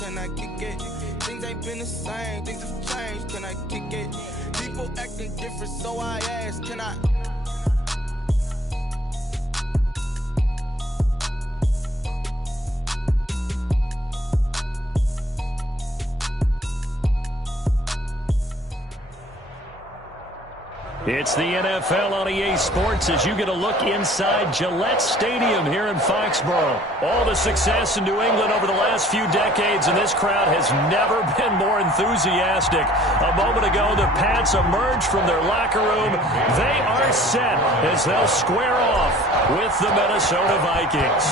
Can I kick it? Things ain't been the same, things have changed. Can I kick it? People acting different, so I ask, can I? It's the NFL on EA Sports as you get a look inside Gillette Stadium here in Foxborough. All the success in New England over the last few decades, and this crowd has never been more enthusiastic. A moment ago, the Pats emerged from their locker room. They are set as they'll square off with the Minnesota Vikings.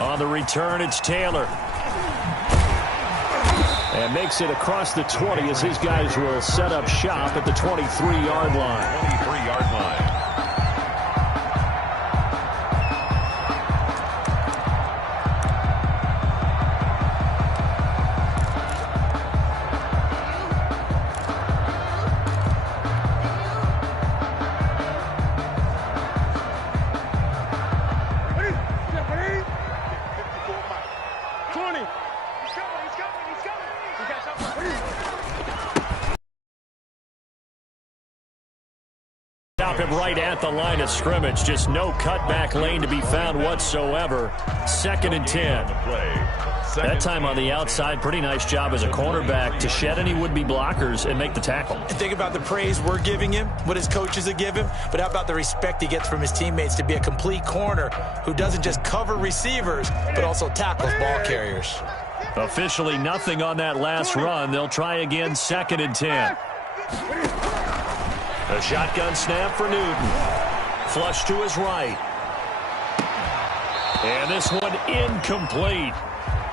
On the return, it's Taylor. And makes it across the 20 as his guys will set up shop at the 23-yard line. 23-yard line. Stop him right at the line of scrimmage. Just no cutback lane to be found whatsoever. 2nd and 10. That time on the outside, pretty nice job as a cornerback to shed any would-be blockers and make the tackle. And think about the praise we're giving him, what his coaches have given him, but how about the respect he gets from his teammates to be a complete corner who doesn't just cover receivers, but also tackles ball carriers. Officially nothing on that last run. They'll try again, 2nd and 10. A shotgun snap for Newton. Flush to his right. And this one incomplete.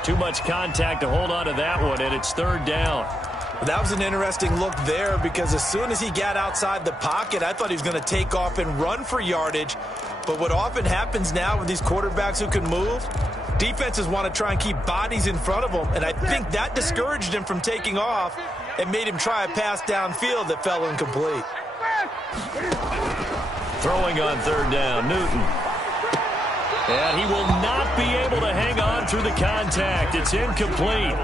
Too much contact to hold on to that one, and it's 3rd down. That was an interesting look there because as soon as he got outside the pocket, I thought he was going to take off and run for yardage. But what often happens now with these quarterbacks who can move, defenses want to try and keep bodies in front of them, and I think that discouraged him from taking off and made him try a pass downfield that fell incomplete. Throwing on 3rd down, Newton. And he will not be able to hang on through the contact. It's incomplete.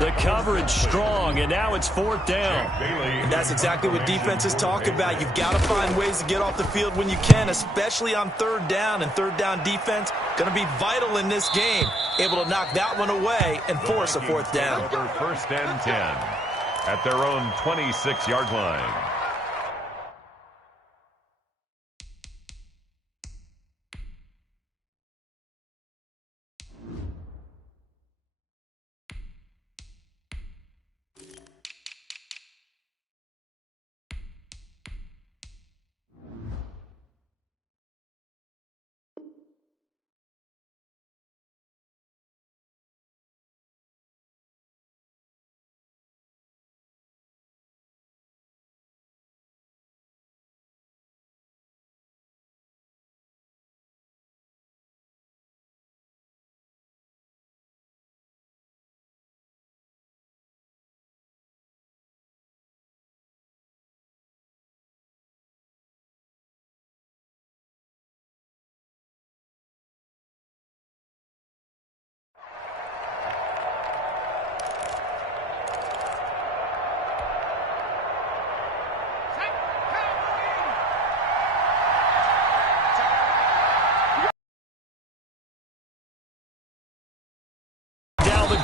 The coverage strong, and now it's 4th down. And that's exactly what defenses talk about. You've got to find ways to get off the field when you can, especially on 3rd down. And 3rd down defense going to be vital in this game. Able to knock that one away and force a 4th down. 1st and 10 at their own 26-yard line.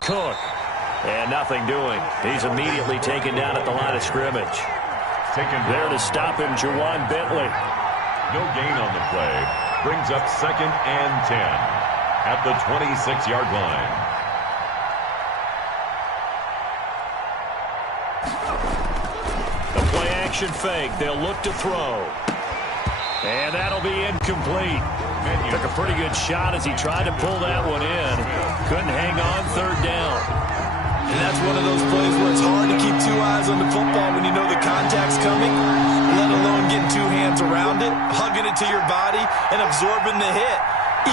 Cook. And nothing doing. He's immediately taken down at the line of scrimmage. There to stop him, Juwan Bentley. No gain on the play. Brings up 2nd and 10 at the 26-yard line. A play-action fake. They'll look to throw. And that'll be incomplete. Took a pretty good shot as he tried to pull that one in. Couldn't hang on 3rd down. And that's one of those plays where it's hard to keep 2 eyes on the football when you know the contact's coming, let alone getting 2 hands around it, hugging it to your body, and absorbing the hit,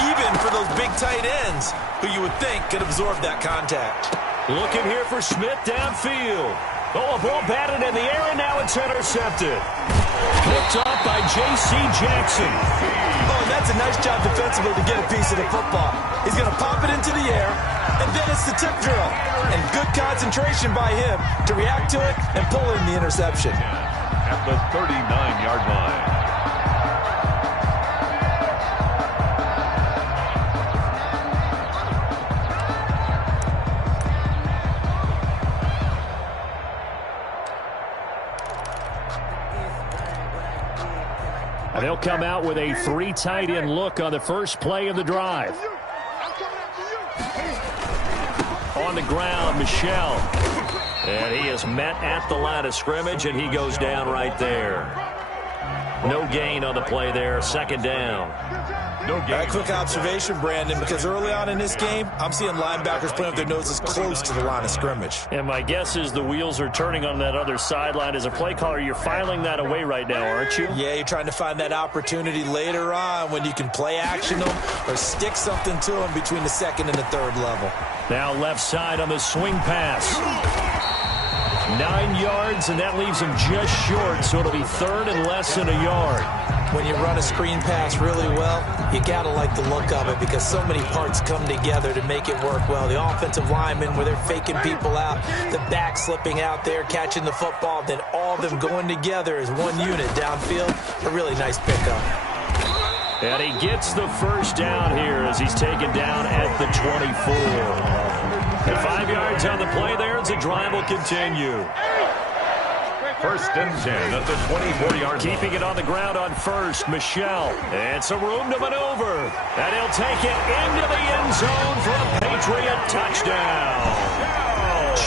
even for those big tight ends who you would think could absorb that contact. Looking here for Smith downfield. Oh, a ball batted in the air, and now it's intercepted. Picked up by J.C. Jackson. Oh, and that's a nice job defensively to get a piece of the football. He's going to pop it into the air, and then it's the tip drill. And good concentration by him to react to it and pull in the interception. At the 39-yard line. And they'll come out with a 3 tight end look on the first play of the drive. On the ground, Michel. And he is met at the line of scrimmage, and he goes down right there. No gain on the play there, second down. No gain. Quick observation, Brandon, because early on in this game, I'm seeing linebackers playing with their noses close to the line of scrimmage. And my guess is the wheels are turning on that other sideline. As a play caller, you're filing that away right now, aren't you? Yeah, you're trying to find that opportunity later on when you can play action them or stick something to them between the second and the third level. Now left side on the swing pass. 9 yards, and that leaves him just short, so it'll be third and less than a yard. When you run a screen pass really well, you got to like the look of it because so many parts come together to make it work well. The offensive linemen, where they're faking people out, the back slipping out there, catching the football, then all of them going together as one unit downfield. A really nice pickup. And he gets the first down here as he's taken down at the 24. And 5 yards on the play there as the drive will continue. First and 10 at the 24-yard line. Keeping it on the ground on first, Michel. And some room to maneuver. And he'll take it into the end zone for a Patriot touchdown.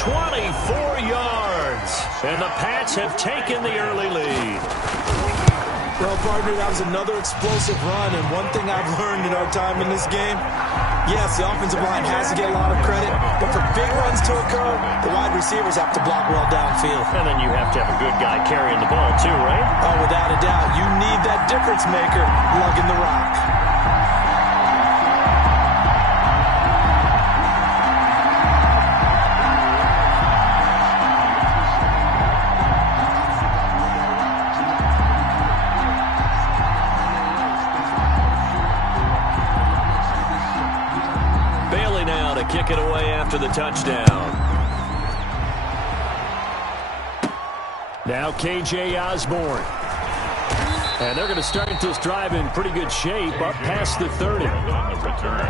24 yards. And the Pats have taken the early lead. Well, partner, that was another explosive run, and one thing I've learned in our time in this game, yes, the offensive line has to get a lot of credit, but for big runs to occur, the wide receivers have to block well downfield. And then you have to have a good guy carrying the ball too, right? Oh, without a doubt. You need that difference maker lugging the rock. Kick it away after the touchdown. Now KJ Osborne. And they're going to start this drive in pretty good shape up past the 30. On the return,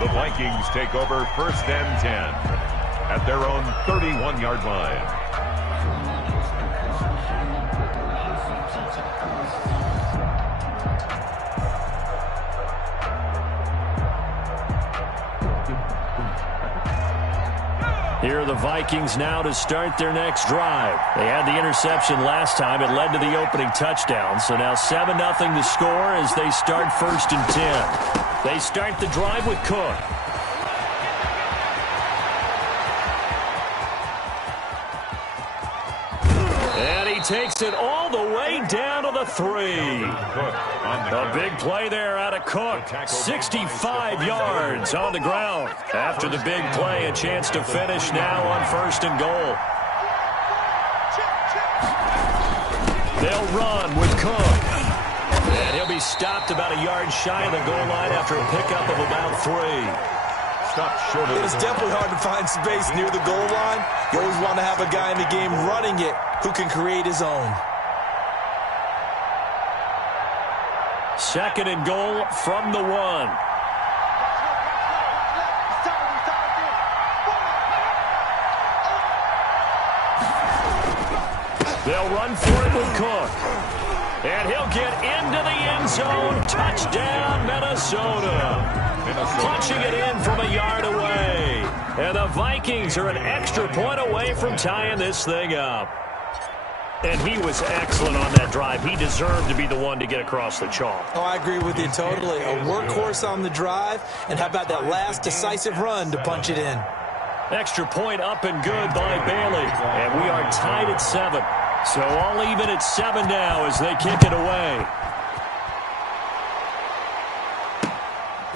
the Vikings take over first and 10 at their own 31-yard line. Here are the Vikings now to start their next drive. They had the interception last time. It led to the opening touchdown. So now 7-0 to score as they start first and 10. They start the drive with Cook. And he takes it all the way down to the 3. A big play there out of Cook. 65 yards on the ground. After the big play, a chance to finish now on first and goal. They'll run with Cook. And he'll be stopped about a yard shy of the goal line after a pickup of about 3. Stopped short of it is definitely hard to find space near the goal line. You always want to have a guy in the game running it who can create his own. Second and goal from the 1. They'll run for it with Cook. And he'll get into the end zone. Touchdown, Minnesota. Punching it in from a yard away. And the Vikings are an extra point away from tying this thing up. And he was excellent on that drive. He deserved to be the one to get across the chalk. Oh, I agree with you totally. A workhorse on the drive. And how about that last decisive run to punch it in? Extra point up and good by Bailey. And we are tied at 7. So all even at 7 now as they kick it away.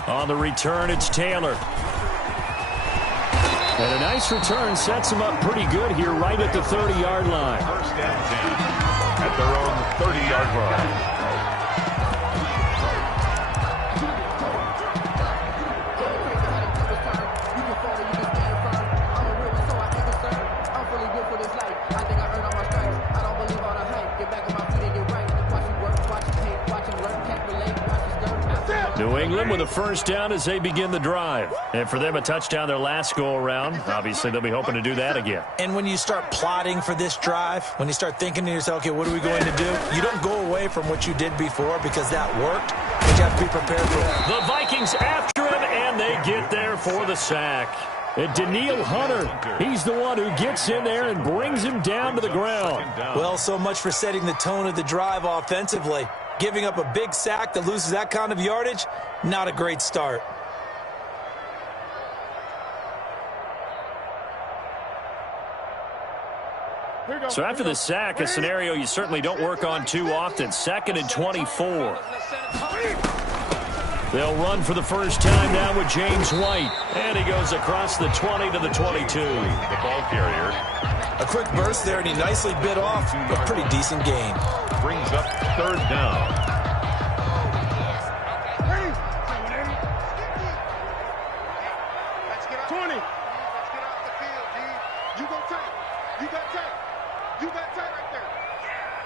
On the return, it's Taylor. And a nice return sets him up pretty good here right at the 30-yard line. First and 10 at their own 30-yard line. England with a first down as they begin the drive. And for them, a touchdown their last go-around. Obviously, they'll be hoping to do that again. And when you start plotting for this drive, when you start thinking to yourself, okay, what are we going to do? You don't go away from what you did before because that worked, but you have to be prepared for that. The Vikings after him, and they get there for the sack. And Daniil Hunter, he's the one who gets in there and brings him down to the ground. Well, so much for setting the tone of the drive offensively. Giving up a big sack that loses that kind of yardage, not a great start. So after the sack, a scenario you certainly don't work on too often. 2nd and 24. They'll run for the first time now with James White. And he goes across the 20 to the 22. The ball carrier. A quick burst there, and he nicely bit off a pretty decent gain. Brings up 3rd down. Let's get 20. Let's get off the field, D. You go tight. You got tight. You got tight right there.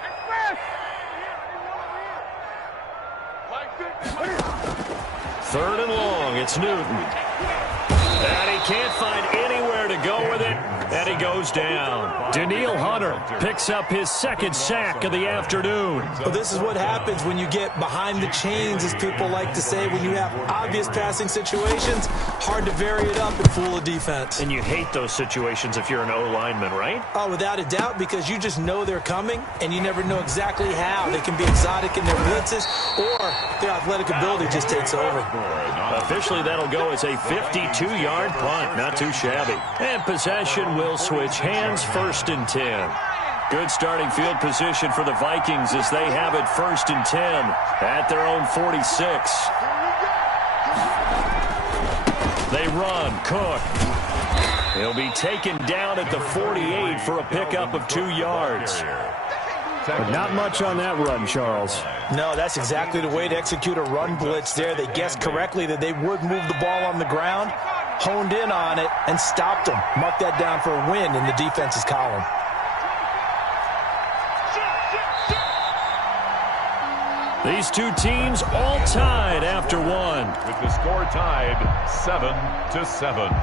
Express. 3rd and long. It's Newton. And he can't find anywhere to go with it. And he goes down. Daniil Hunter picks up his 2nd sack of the afternoon. Well, this is what happens when you get behind the chains, as people like to say. When you have obvious passing situations, hard to vary it up and fool a defense. And you hate those situations if you're an O-lineman, right? Oh, without a doubt, because you just know they're coming, and you never know exactly how. They can be exotic in their blitzes, or their athletic ability just takes over. Officially, that'll go as a 52-yard punt. Not too shabby. And possession will switch hands. 1st and 10. Good starting field position for the Vikings as they have it 1st and 10 at their own 46. They run. Cook. He'll be taken down at the 48 for a pickup of 2 yards. But not much on that run, Charles. No, that's exactly the way to execute a run blitz there. They guessed correctly that they would move the ball on the ground, honed in on it, and stopped them. Mark that down for a win in the defense's column. These two teams all tied after one. With the score tied 7-7.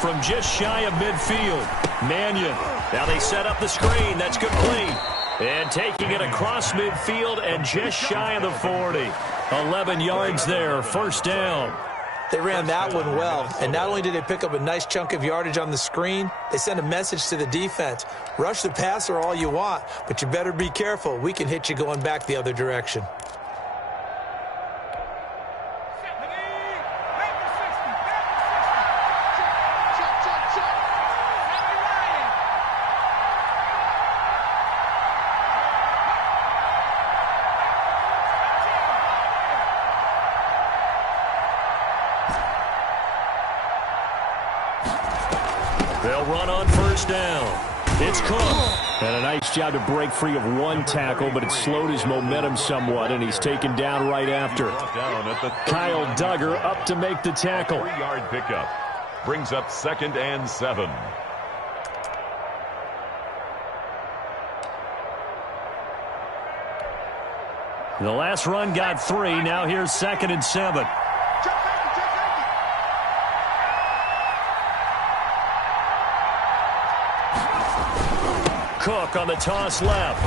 From just shy of midfield, Mannion. Now they set up the screen. That's complete. And taking it across midfield and just shy of the 40. 11 yards there, 1st down. They ran that one well, and not only did they pick up a nice chunk of yardage on the screen, they sent a message to the defense. Rush the passer all you want, but you better be careful. We can hit you going back the other direction. They'll run on 1st down. It's Cook. And a nice job to break free of one tackle, but it slowed his momentum somewhat, and he's taken down right after. Kyle Duggar up to make the tackle. 3-yard pickup. Brings up 2nd and 7. The last run got 3. Now here's 2nd and 7. Cook on the toss left.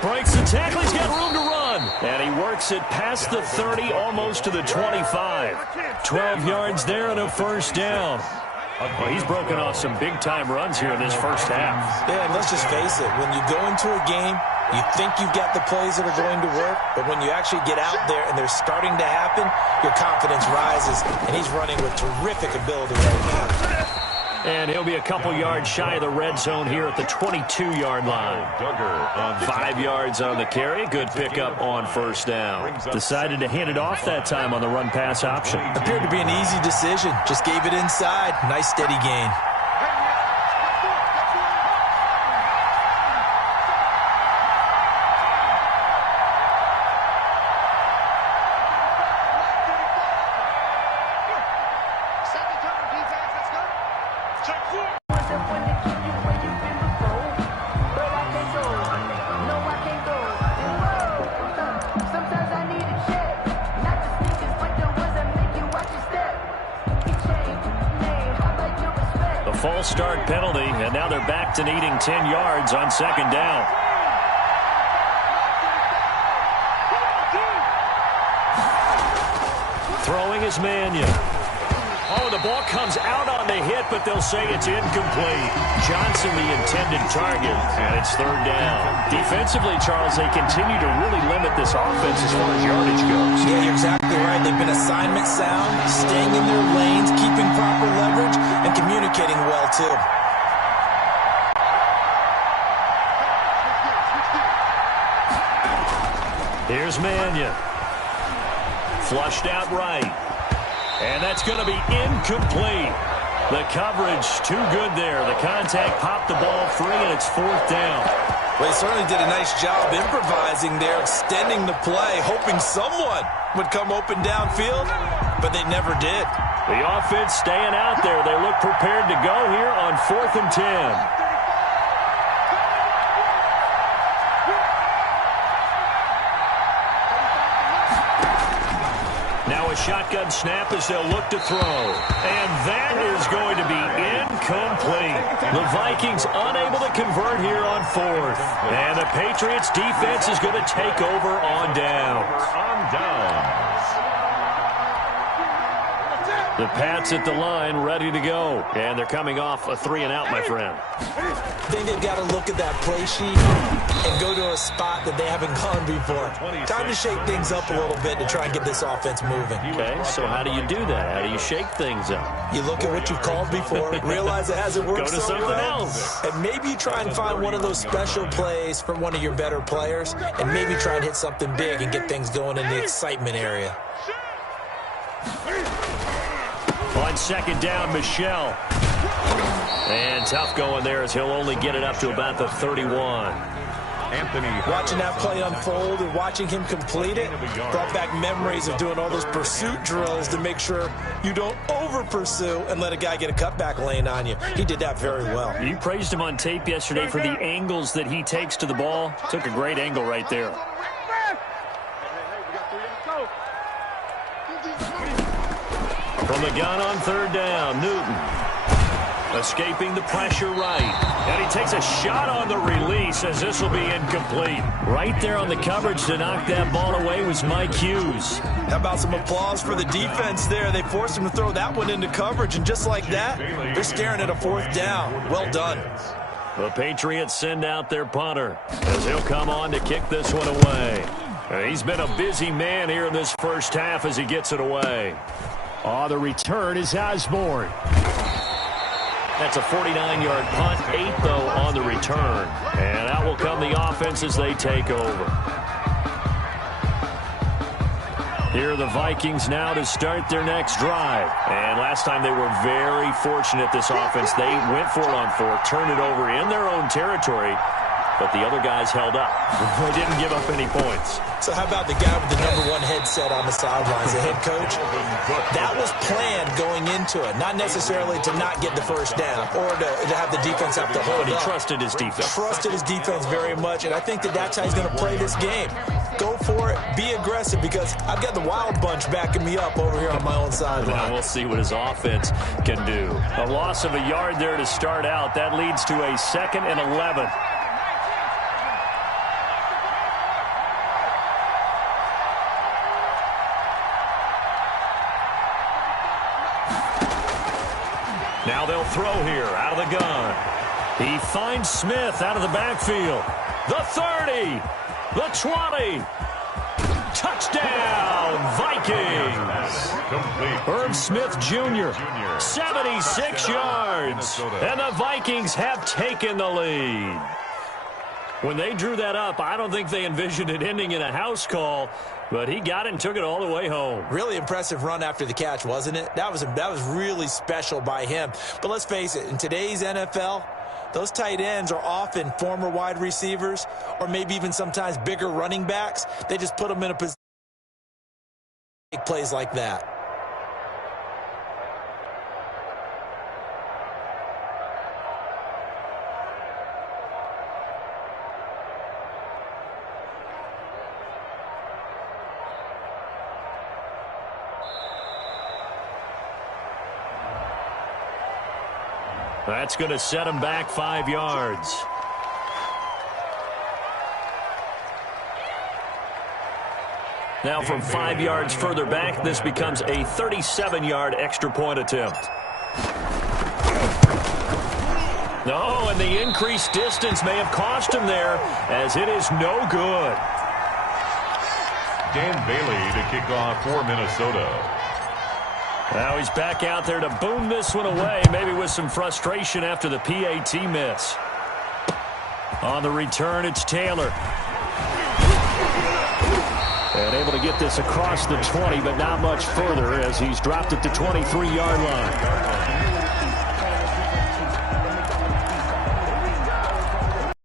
Breaks the tackle. He's got room to run. And he works it past the 30, almost to the 25. 12 yards there and a 1st down. Well, he's broken off some big-time runs here in this first half. Yeah, and let's just face it. When you go into a game, you think you've got the plays that are going to work, but when you actually get out there and they're starting to happen, your confidence rises, and he's running with terrific ability right now. And he'll be a couple yards shy of the red zone here at the 22-yard line. 5 yards on the carry. Good pickup on 1st down. Decided to hand it off that time on the run-pass option. Appeared to be an easy decision. Just gave it inside. Nice steady gain. False start penalty, and now they're back to needing 10 yards on second down. Throwing is Mannion. Oh, the ball comes out on the hit, but they'll say it's incomplete. Johnson the intended target, and it's third down. Defensively, Charles, they continue to really limit this offense as far as yardage goes. Yeah, you're exactly right. They've been assignment sound, staying in their lanes, keeping proper leverage, and communicating well, too. Here's Mannion. Flushed out right. And that's going to be incomplete. The coverage too good there. The contact popped the ball free, and it's fourth down. Well, he certainly did a nice job improvising there, extending the play, hoping someone would come open downfield, but they never did. The offense staying out there. They look prepared to go here on 4th and 10. Now a shotgun snap as they'll look to throw. And that is going to be incomplete. The Vikings unable to convert here on 4th. And the Patriots defense is going to take over on downs. The Pats at the line, ready to go. And they're coming off a 3-and-out, my friend. I think they've got to look at that play sheet and go to a spot that they haven't gone before. Time to shake things up a little bit to try and get this offense moving. Okay, so how do you do that? How do you shake things up? You look at what you've called before, realize it hasn't worked Go to so something well, else. and maybe you try and find one of those special plays from one of your better players, and maybe try and hit something big and get things going in the excitement area. On second down, Michel. And tough going there as he'll only get it up to about the 31. Watching that play unfold and watching him complete it brought back memories of doing all those pursuit drills to make sure you don't over-pursue and let a guy get a cutback lane on you. He did that very well. You praised him on tape yesterday for the angles that he takes to the ball. Took a great angle right there. From the gun on third down, Newton. Escaping the pressure right. And he takes a shot on the release as this will be incomplete. Right there on the coverage to knock that ball away was Mike Hughes. How about some applause for the defense there? They forced him to throw that one into coverage, and just like that, they're staring at a fourth down. Well done. The Patriots send out their punter as he'll come on to kick this one away. He's been a busy man here in this first half as he gets it away. The return is Osborne. That's a 49-yard punt, 8, though, on the return. And out will come the offense as they take over. Here are the Vikings now to start their next drive. And last time they were very fortunate, this offense. They went for it on 4, turned it over in their own territory, but the other guys held up. They didn't give up any points. So how about the guy with the #1 headset on the sidelines, the head coach? That was planned going into it, not necessarily to not get the first down or to have the defense have to hold But he up. trusted his defense. Trusted his defense very much, and I think that's how he's going to play this game. Go for it, be aggressive, because I've got the wild bunch backing me up over here on my own sideline. Now we'll see what his offense can do. A loss of a yard there to start out. That leads to a 2nd and 11. Now they'll throw here out of the gun. He finds Smith out of the backfield. The 30. The 20. Touchdown, Vikings. Irv Smith Jr., 76 yards. And the Vikings have taken the lead. When they drew that up, I don't think they envisioned it ending in a house call, but he got it and took it all the way home. Really impressive run after the catch, wasn't it? That was really special by him. But let's face it, in today's NFL, those tight ends are often former wide receivers or maybe even sometimes bigger running backs. They just put them in a position to make plays like that. That's going to set him back 5 yards. Now from 5 yards further back, this becomes a 37-yard extra point attempt. No, and the increased distance may have cost him there, as it is no good. Dan Bailey to kick off for Minnesota. Now he's back out there to boom this one away, maybe with some frustration after the PAT miss. On the return, it's Taylor. And able to get this across the 20, but not much further as he's dropped at the 23-yard line.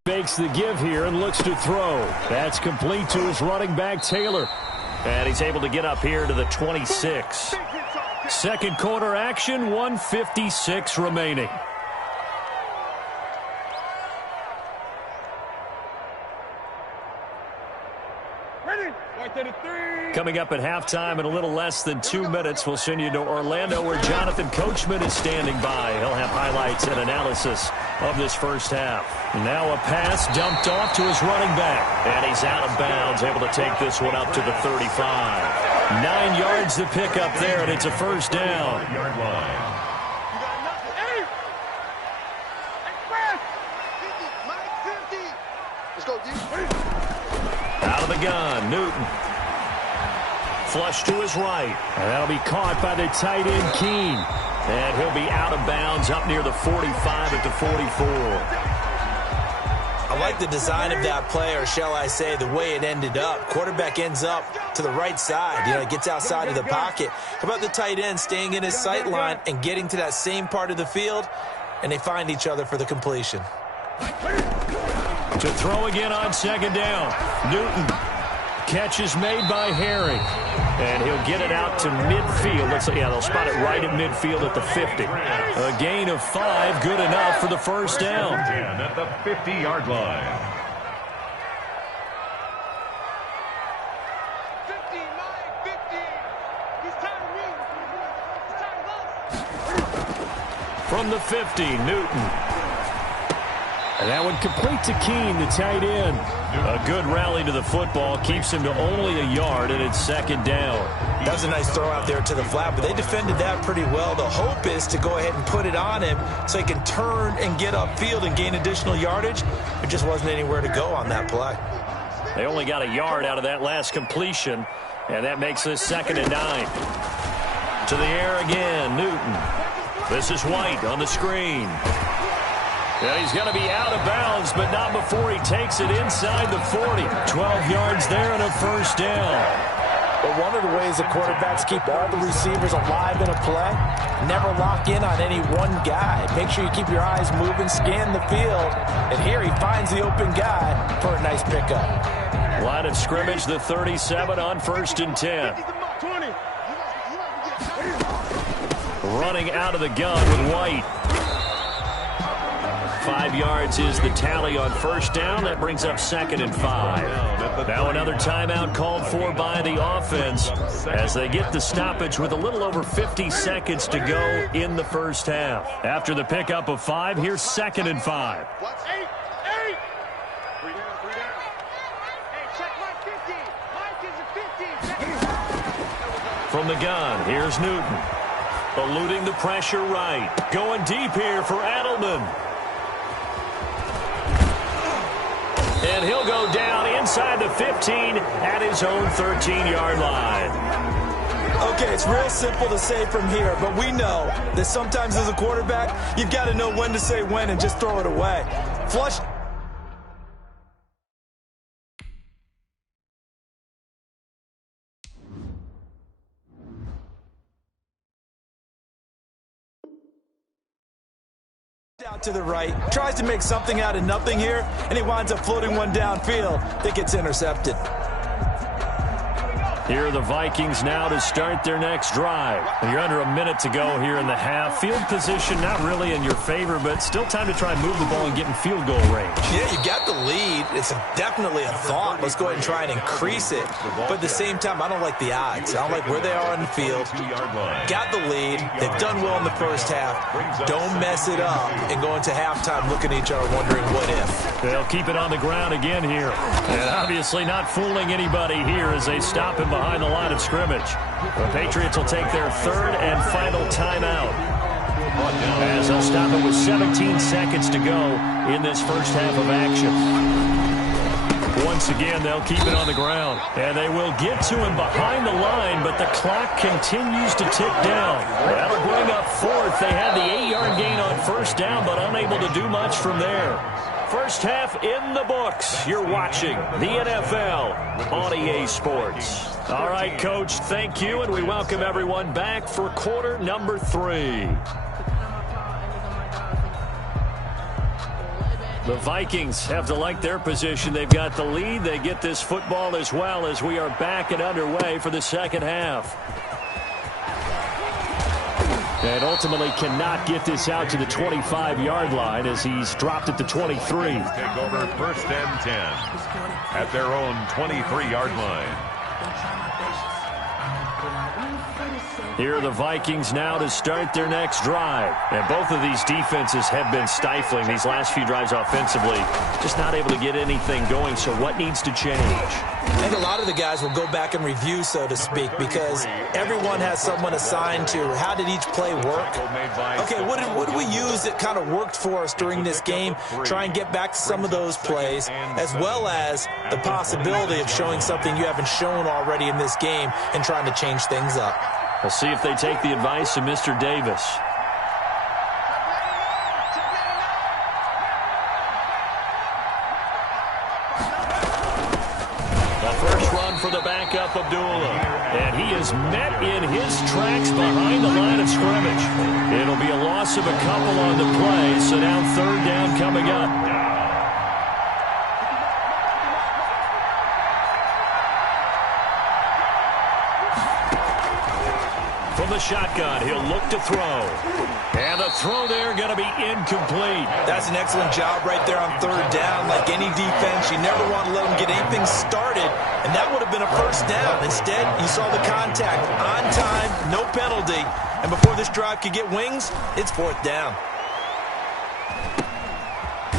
Makes the give here and looks to throw. That's complete to his running back, Taylor. And he's able to get up here to the 26. Second quarter action, 1:56 remaining. Coming up at halftime in a little less than 2 minutes, we'll send you to Orlando where Jonathan Coachman is standing by. He'll have highlights and analysis of this first half. Now a pass dumped off to his running back. And he's out of bounds, able to take this one up to the 35. 9 yards to pick up there, and it's a first down. Yard line. Out of the gun, Newton. Flush to his right. And that'll be caught by the tight end, Keene. And he'll be out of bounds up near the 45 at the 44. I like the design of that play, or shall I say the way it ended up. Quarterback ends up to the right side. You know, it gets outside of the pocket. How about the tight end staying in his sight line and getting to that same part of the field, and they find each other for the completion. To throw again on second down. Newton. Catch is made by Herring. And he'll get it out to midfield. Looks like, yeah, they'll spot it right at midfield at the 50. A gain of 5, good enough for the first down. At the 50-yard line. 50. From the 50, Newton. And that one complete to Keene, the tight end. A good rally to the football, keeps him to only a yard, and it's second down. That was a nice throw out there to the flat, but they defended that pretty well. The hope is to go ahead and put it on him so he can turn and get upfield and gain additional yardage. There just wasn't anywhere to go on that play. They only got a yard out of that last completion, and that makes this 2nd and 9. To the air again, Newton. This is White on the screen. Yeah, he's going to be out of bounds, but not before he takes it inside the 40. 12 yards there and a first down. But one of the ways the quarterbacks keep all the receivers alive in a play, never lock in on any one guy. Make sure you keep your eyes moving, scan the field, and here he finds the open guy for a nice pickup. Line of scrimmage, the 37 on 1st and 10. Running out of the gun with White. 5 yards is the tally on first down. That brings up 2nd and 5. Now another timeout called for by the offense as they get the stoppage with a little over 50 seconds to go in the first half. After the pickup of 5, here's 2nd and 5. Eight. 3 down. Hey, check my 50. Mike is a 50. From the gun, here's Newton. Eluding the pressure right. Going deep here for Adelman. And he'll go down inside the 15 at his own 13-yard line. Okay, it's real simple to say from here, but we know that sometimes as a quarterback, you've got to know when to say when and just throw it away. Flush. Out to the right, tries to make something out of nothing here, and he winds up floating one downfield that gets intercepted. Here are the Vikings now to start their next drive. You're under a minute to go here in the half. Field position not really in your favor, but still time to try and move the ball and get in field goal range. Yeah, you got the lead. It's definitely a thought. Let's go ahead and try and increase it. But at the same time, I don't like the odds. I don't like where they are on the field. Got the lead. They've done well in the first half. Don't mess it up and go into halftime looking at each other wondering what if. They'll keep it on the ground again here. And obviously not fooling anybody here as they stop him behind the line of scrimmage. The Patriots will take their third and final timeout, as they'll stop it with 17 seconds to go in this first half of action. Once again, they'll keep it on the ground, and they will get to him behind the line, but the clock continues to tick down. That'll bring up fourth. They had the 8-yard gain on first down, but unable to do much from there. First half in the books. You're watching the NFL on EA Sports. All right, Coach, thank you, and we welcome everyone back for quarter number 3. The Vikings have to like their position. They've got the lead. They get this football as well as we are back and underway for the second half. And ultimately cannot get this out to the 25-yard line as he's dropped at the 23. Take over first and 10 at their own 23-yard line. Here are the Vikings now to start their next drive. And both of these defenses have been stifling these last few drives offensively. Just not able to get anything going, so what needs to change? I think a lot of the guys will go back and review, so to speak, because everyone has someone assigned to how did each play work. Okay, what did we use that kind of worked for us during this game? Try and get back to some of those plays, as well as the possibility of showing something you haven't shown already in this game and trying to change things up. We'll see if they take the advice of Mr. Davis. The first run for the backup, Abdullah. And he is met in his tracks behind the line of scrimmage. It'll be a loss of a couple on the play, so now third down coming up. From the shotgun, he'll look to throw. And the throw there going to be incomplete. That's an excellent job right there on third down. Like any defense, you never want to let them get anything started, and that would have been a first down. Instead, you saw the contact on time, no penalty, and before this drive could get wings, it's fourth down.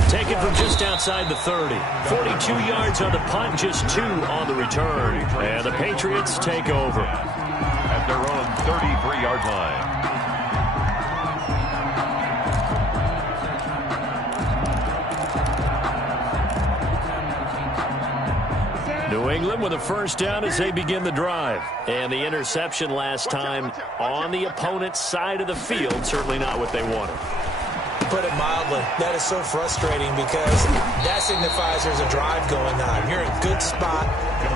Taken from just outside the 30. 42 yards on the punt, just 2 on the return. And the Patriots take over At their own 33-yard line. New England with a first down as they begin the drive. And the interception last time on the opponent's side of the field, certainly not what they wanted. Put it mildly, that is so frustrating because that signifies there's a drive going on. You're in a good spot,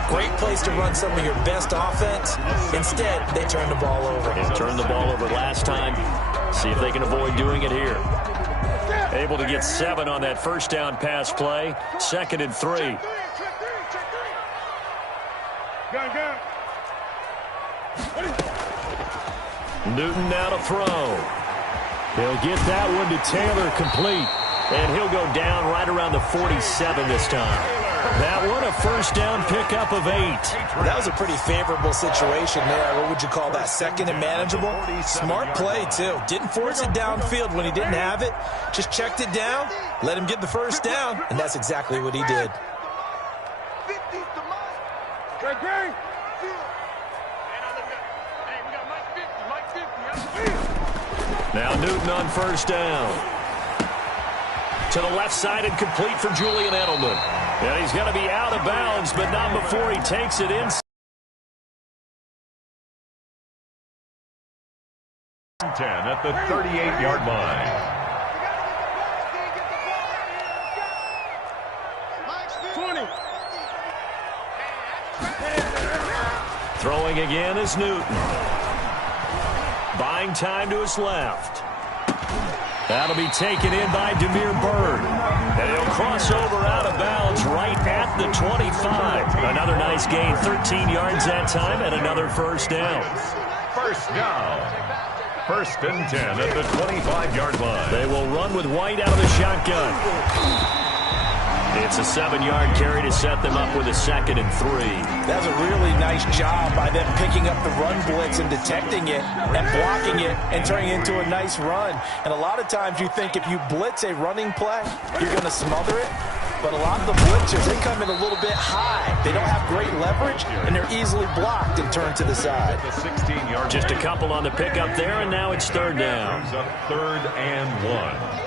great place to run some of your best offense. Instead, they turn the ball over. And turned the ball over last time. See if they can avoid doing it here. Able to get 7 on that first down pass play. 2nd and 3. Newton now to throw. He'll get that one to Taylor complete. And he'll go down right around the 47 this time. That one a first down pickup of 8. That was a pretty favorable situation there. What would you call that? 2nd and manageable? Smart play, too. Didn't force it downfield when he didn't have it. Just checked it down, let him get the first down, and that's exactly what he did. Now Newton on first down. To the left side and complete for Julian Edelman. And he's going to be out of bounds, but not before he takes it in. 10 at the 38-yard line. Throwing again is Newton. Buying time to his left. That'll be taken in by Demir Bird. And he'll cross over out of bounds right at the 25. Another nice gain, 13 yards that time, and another first down. First down. First and 10 at the 25-yard line. They will run with White out of the shotgun. It's a 7-yard carry to set them up with a 2nd and 3. That's a really nice job by them picking up the run blitz and detecting it and blocking it and turning it into a nice run. And a lot of times you think if you blitz a running play, you're going to smother it. But a lot of the blitzers, they come in a little bit high. They don't have great leverage, and they're easily blocked and turned to the side. Just a couple on the pickup there, and now it's 3rd down. Up 3rd and 1.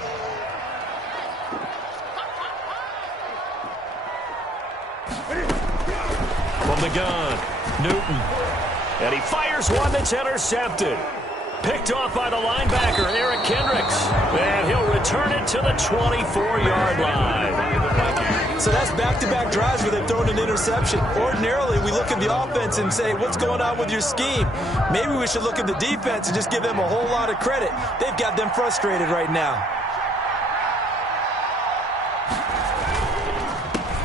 From the gun, Newton. And he fires one that's intercepted. Picked off by the linebacker, Eric Kendricks. And he'll return it to the 24-yard line. So that's back-to-back drives where they've thrown an interception. Ordinarily, we look at the offense and say, what's going on with your scheme? Maybe we should look at the defense and just give them a whole lot of credit. They've got them frustrated right now.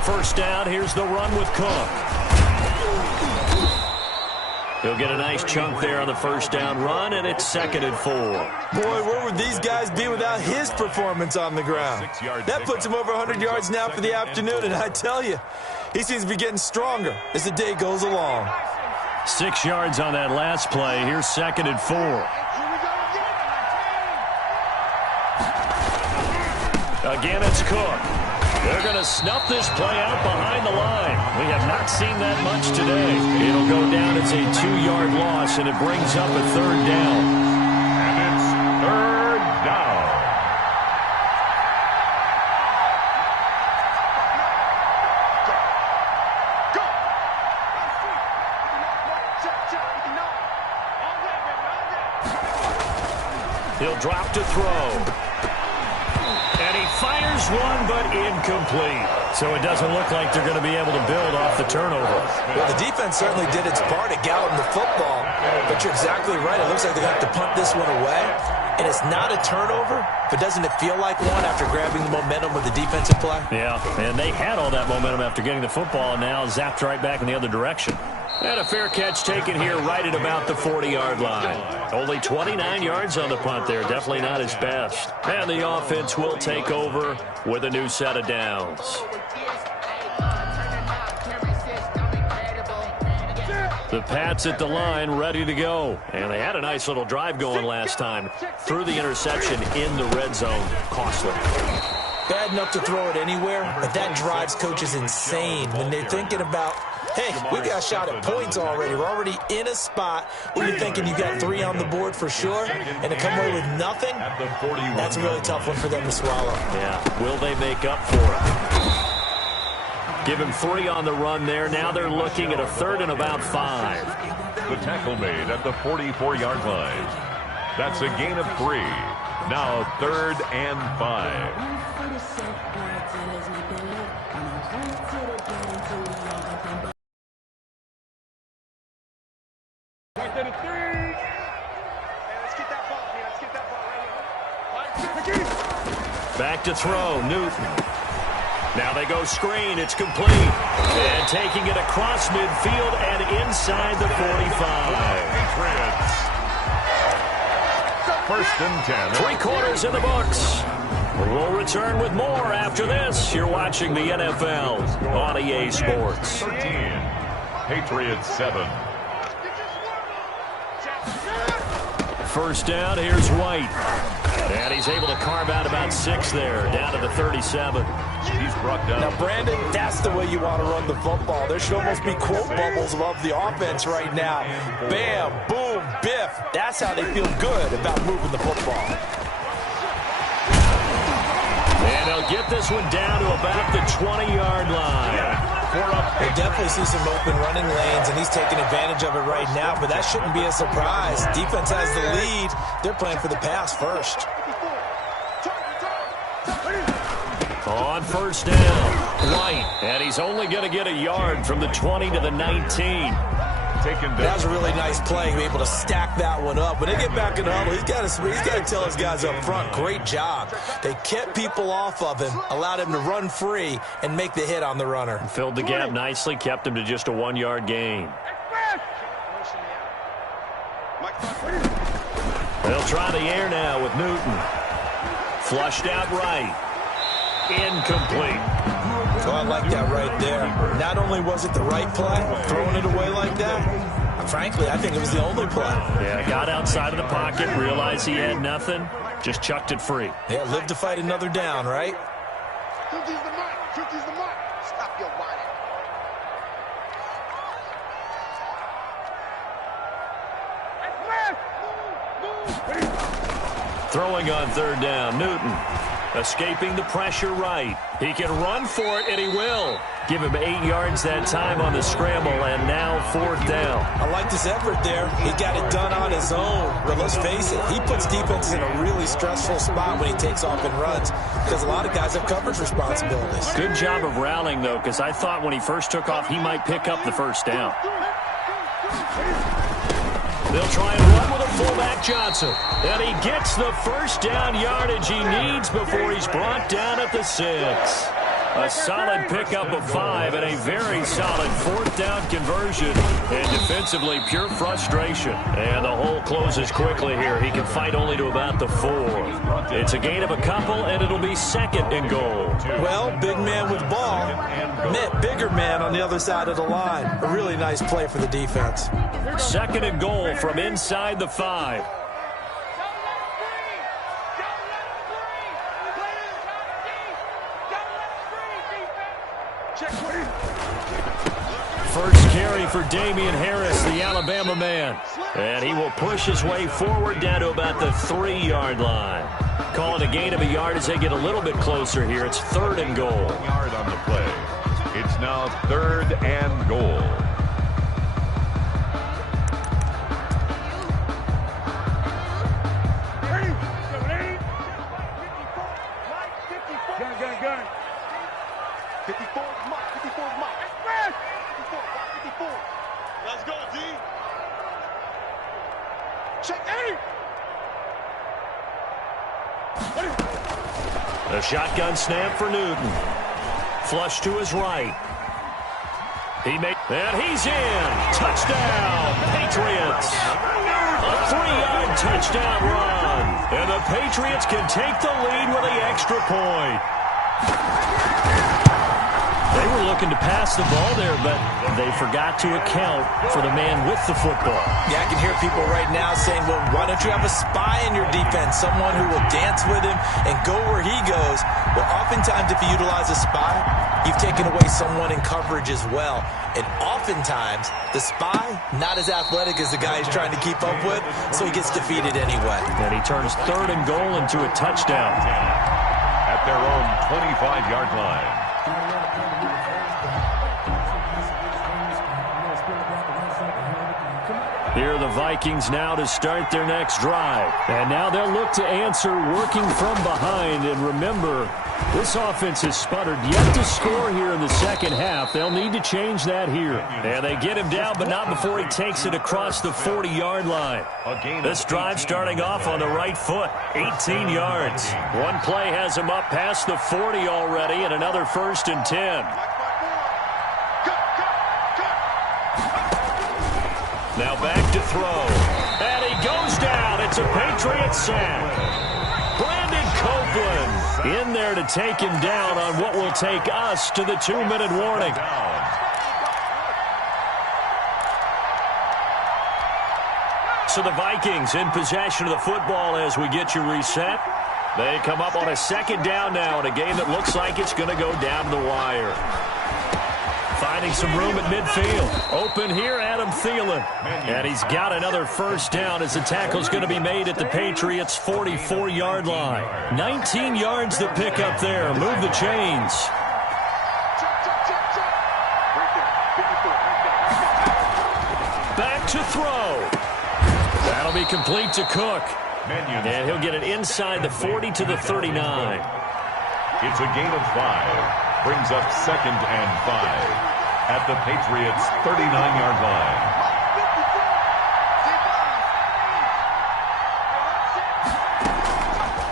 First down, here's the run with Cook. He'll get a nice chunk there on the first down run, and it's 2nd and 4. Boy, where would these guys be without his performance on the ground? That puts him over 100 yards now for the afternoon, and I tell you, he seems to be getting stronger as the day goes along. 6 yards on that last play. Here's 2nd and 4. Again, it's Cook. They're going to snuff this play out behind the line. We have not seen that much today. It'll go down as a 2-yard loss, and it brings up a 3rd down. And it's 3rd down. He'll drop to throw. Fires one, but incomplete. So it doesn't look like they're going to be able to build off the turnover. Well, the defense certainly did its part at galloping the football. But you're exactly right. It looks like they're going to have to punt this one away. And it's not a turnover, but doesn't it feel like one after grabbing the momentum with the defensive play? Yeah, and they had all that momentum after getting the football, and now zapped right back in the other direction. And a fair catch taken here right at about the 40-yard line. Only 29 yards on the punt there. Definitely not his best. And the offense will take over with a new set of downs. The Pats at the line ready to go. And they had a nice little drive going last time. Threw the interception in the red zone. Costly. Bad enough to throw it anywhere, but that drives coaches insane when they're thinking about, hey, we got a shot at points already. We're already in a spot where you're thinking you got 3 on the board for sure, and to come away with nothing, that's a really tough one for them to swallow. Yeah, will they make up for it? Give him 3 on the run there. Now they're looking at a 3rd and about 5. The tackle made at the 44-yard line. That's a gain of 3. Now 3rd and 5. Back to throw, Newton. Now they go screen, it's complete. And taking it across midfield and inside the 45. Patriots. 1st and 10. 3 quarters in the books. We'll return with more after this. You're watching the NFL on EA Sports. 13. Patriots 7. First down, here's White. And he's able to carve out about 6 there, down to the 37. He's brought down. Now, Brandon, that's the way you want to run the football. There should almost be quote bubbles above the offense right now. Bam, boom, biff. That's how they feel good about moving the football. And they'll get this one down to about the 20-yard line. They definitely see some open running lanes, and he's taking advantage of it right now, but that shouldn't be a surprise. Defense has the lead. They're playing for the pass first. On first down, White, and he's only going to get a yard from the 20 to the 19. taken down. That was a really nice play, to be able to stack that one up. When they get back in the huddle, he's got to tell his guys up front, great job. They kept people off of him, allowed him to run free and make the hit on the runner. Filled the gap nicely, kept him to just a 1-yard gain. They'll try the air now with Newton. Flushed out right. Incomplete. So I like that right there. Not only was it the right play, throwing it away like that, frankly, I think it was the only play. Yeah, got outside of the pocket, realized he had nothing, just chucked it free. Yeah, live to fight another down, right? Cookie's the mark. Cookie's the mark. Stop your whining. Throwing on third down, Newton. Escaping the pressure right. He can run for it, and he will. Give him 8 yards that time on the scramble, and now 4th down. I like this effort there. He got it done on his own. But let's face it, he puts defenses in a really stressful spot when he takes off and runs because a lot of guys have coverage responsibilities. Good job of rallying, though, because I thought when he first took off, he might pick up the first down. They'll try and run with a fullback Johnson. And he gets the first down yardage he needs before he's brought down at the 6. A solid pickup of 5 and a very solid 4th down conversion. And defensively, pure frustration. And the hole closes quickly here. He can fight only to about the 4. It's a gain of a couple, and it'll be 2nd and goal. Well, big man with ball met bigger man on the other side of the line. A really nice play for the defense. 2nd and goal from inside the 5. First carry for Damian Harris, the Alabama man. And he will push his way forward down to about the 3-yard line. Calling a gain of a yard as they get a little bit closer here. It's 3rd and goal. Yard on the play. It's now 3rd and goal. Gun. 54 mark. 54 mark. 54. Let's go, D. Check 8. A shotgun snap for Newton. Flush to his right. And he's in. Touchdown, Patriots. A 3-yard touchdown run. And the Patriots can take the lead with the extra point. They were looking to pass the ball there, but they forgot to account for the man with the football. Yeah, I can hear people right now saying, well, why don't you have a spy in your defense, someone who will dance with him and go where he goes? Well, oftentimes if you utilize a spy, you've taken away someone in coverage as well. And oftentimes, the spy, not as athletic as the guy he's trying to keep up with, so he gets defeated anyway. And he turns 3rd and goal into a touchdown. At their own 25-yard line. Here are the Vikings now to start their next drive. And now they'll look to answer working from behind. And remember, this offense has sputtered yet to score here in the second half. They'll need to change that here. And they get him down, but not before he takes it across the 40-yard line. This drive starting off on the right foot, 18 yards. One play has him up past the 40 already, and another 1st and 10. Now back to throw. And he goes down. It's a Patriot sack. Brandon Copeland in there to take him down on what will take us to the 2-minute warning. So the Vikings in possession of the football as we get you reset. They come up on a 2nd down now in a game that looks like it's going to go down to the wire. Finding some room at midfield. Open here, Adam Thielen. And he's got another 1st down as the tackle's going to be made at the Patriots' 44-yard line. 19 yards to pick up there. Move the chains. Back to throw. That'll be complete to Cook. And he'll get it inside the 40 to the 39. It's a gain of 5. Brings up 2nd and 5 at the Patriots' 39-yard line.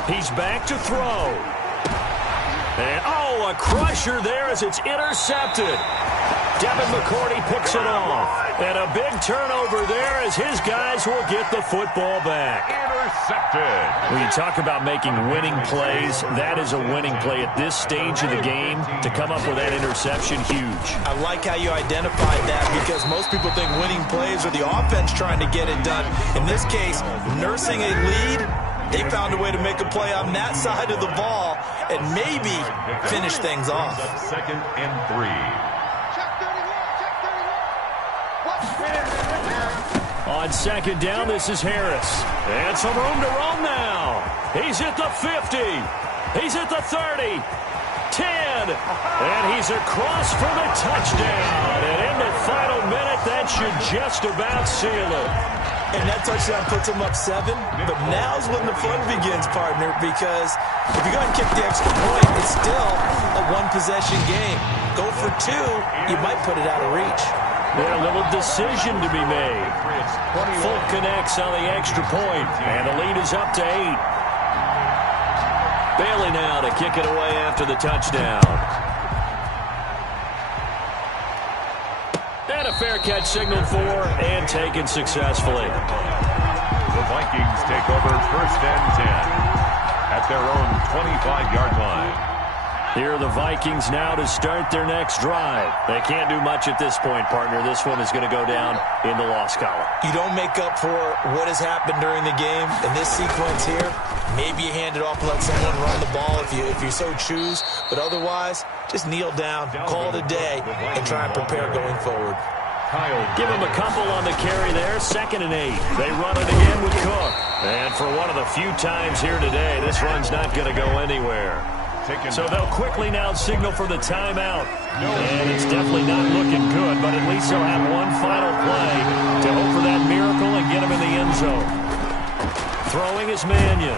He's back to throw. And, oh, a crusher there as it's intercepted. Devin McCourty picks it off. And a big turnover there as his guys will get the football back. Intercepted. When you talk about making winning plays, that is a winning play at this stage of the game. To come up with that interception, huge. I like how you identified that because most people think winning plays are the offense trying to get it done. In this case, nursing a lead, they found a way to make a play on that side of the ball and maybe finish things off. 2nd and 3. On 2nd down, this is Harris. And some room to roam now. He's at the 50. He's at the 30. 10. And he's across for the touchdown. And in the final minute, that should just about seal it. And that touchdown puts him up 7. But now's when the fun begins, partner, because if you go and kick the extra point, it's still a one-possession game. Go for 2, you might put it out of reach. Yeah, a little decision to be made. Full connects on the extra point, and the lead is up to 8. Bailey now to kick it away after the touchdown. And a fair catch signaled for and taken successfully. The Vikings take over 1st and 10 at their own 25-yard line. Here are the Vikings now to start their next drive. They can't do much at this point, partner. This one is going to go down in the loss column. You don't make up for what has happened during the game. In this sequence here, maybe you hand it off and let someone run the ball if you so choose. But otherwise, just kneel down, call it a day, and try and prepare going forward. Give him a couple on the carry there. 2nd and 8. They run it again with Cook. And for one of the few times here today, this run's not going to go anywhere. So they'll quickly now signal for the timeout. And it's definitely not looking good, but at least they'll have one final play to hope for that miracle and get him in the end zone. Throwing is Mannion.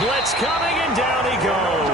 Blitz coming, and down he goes.